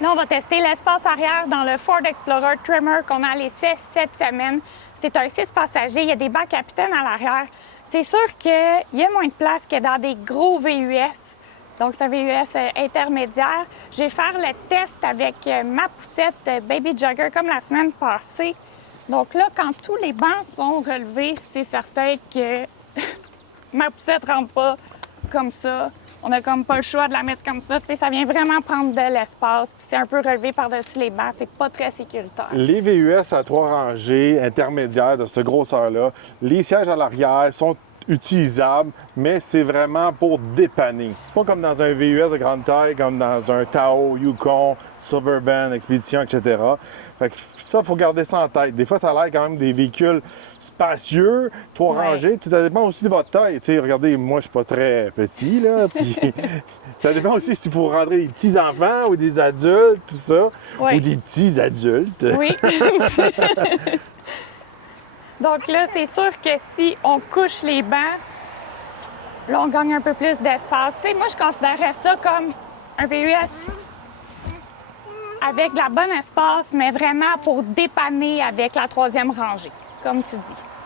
Là, on va tester l'espace arrière dans le Ford Explorer Tremor qu'on a laissé cette semaine. C'est un 6 passagers, il y a des bancs capitaines à l'arrière. C'est sûr qu'il y a moins de place que dans des gros VUS. Donc, c'est un VUS intermédiaire. Je vais faire le test avec ma poussette Baby Jogger comme la semaine passée. Donc là, quand tous les bancs sont relevés, c'est certain que ma poussette ne rentre pas comme ça. On n'a comme pas le choix de la mettre comme ça. Tu sais, ça vient vraiment prendre de l'espace. Puis c'est un peu relevé par-dessus les bancs. C'est pas très sécuritaire. Les VUS à 3 rangées intermédiaires de cette grosseur-là, les sièges à l'arrière sont utilisables, mais c'est vraiment pour dépanner. Pas comme dans un VUS de grande taille, comme dans un Tahoe, Yukon, Suburban, Expedition, etc. Fait que ça, il faut garder ça en tête. Des fois, ça a l'air quand même des véhicules spacieux, 3 rangées. Puis ça dépend aussi de votre taille. T'sais, regardez, moi, je suis pas très petit, là. Puis ça dépend aussi s'il faut rentrer des petits-enfants ou des adultes, tout ça. Oui. Ou des petits adultes. Oui. Donc là, c'est sûr que si on couche les bancs, là, on gagne un peu plus d'espace. Tu sais, moi, je considérais ça comme un VUS avec de la bonne espace, mais vraiment pour dépanner avec la 3e rangée, comme tu dis.